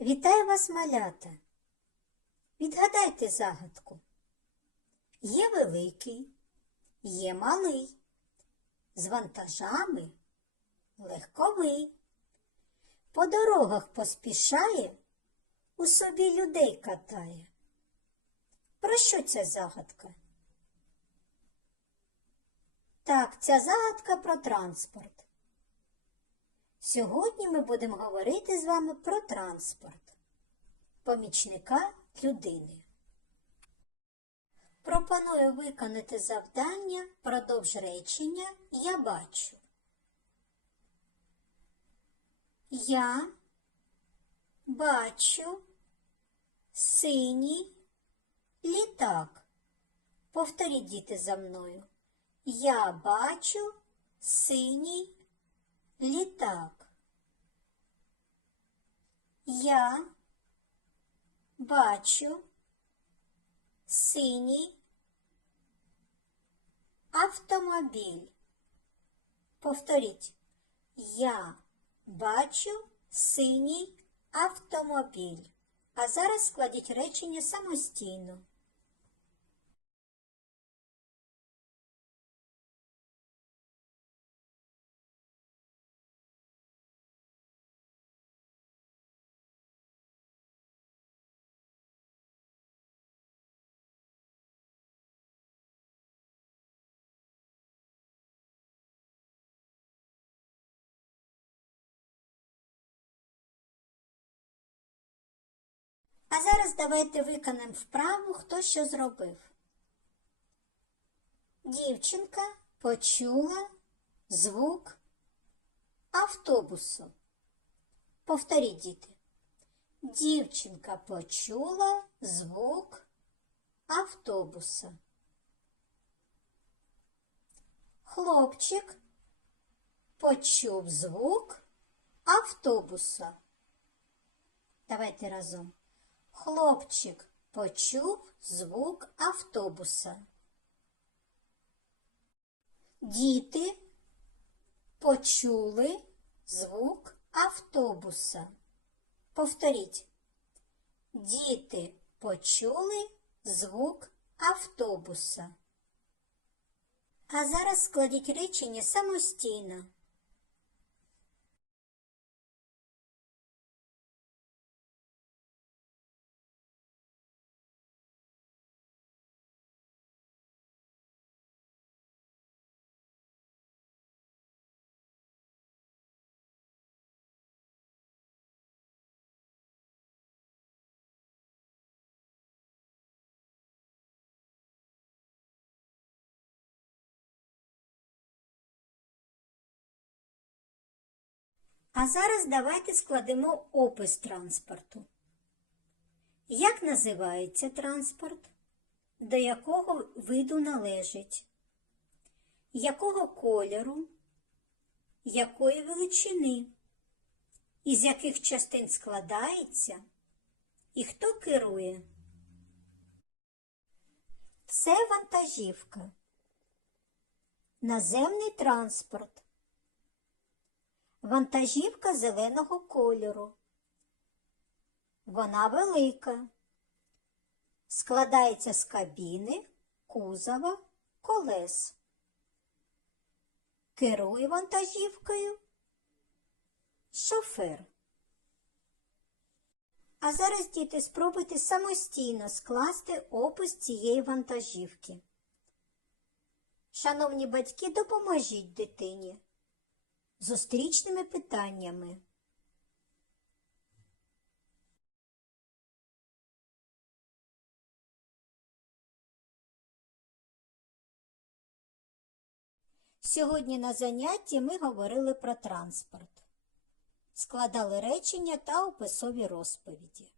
Вітаю вас, малята. Відгадайте загадку. Є великий, є малий, з вантажами легковий. По дорогах поспішає, у собі людей катає. Про що ця загадка? Так, ця загадка про транспорт. Сьогодні ми будемо говорити з вами про транспорт, помічника людини. Пропоную виконати завдання продовж речення Я бачу. Я бачу синій літак. Повторіть діти за мною. Я бачу синій літак. Я бачу синій автомобіль. Повторіть. Я бачу синій автомобіль. А зараз складіть речення самостійно. А зараз давайте виконаємо вправу, хто що зробив. Дівчинка почула звук автобусу. Повторіть, діти. Дівчинка почула звук автобуса. Хлопчик почув звук автобуса. Давайте разом. Хлопчик почув звук автобуса. Діти почули звук автобуса. Повторіть. Діти почули звук автобуса. А зараз складіть речення самостійно. А зараз давайте складемо опис транспорту. Як називається транспорт? До якого виду належить? Якого кольору? Якої величини? Із яких частин складається? І хто керує? Це вантажівка. Наземний транспорт. Вантажівка зеленого кольору. Вона велика. Складається з кабіни, кузова, колес. Керує вантажівкою. Шофер. А зараз, діти, спробуйте самостійно скласти опис цієї вантажівки. Шановні батьки, допоможіть дитині зустрічними питаннями. Сьогодні на занятті ми говорили про транспорт, складали речення та описові розповіді.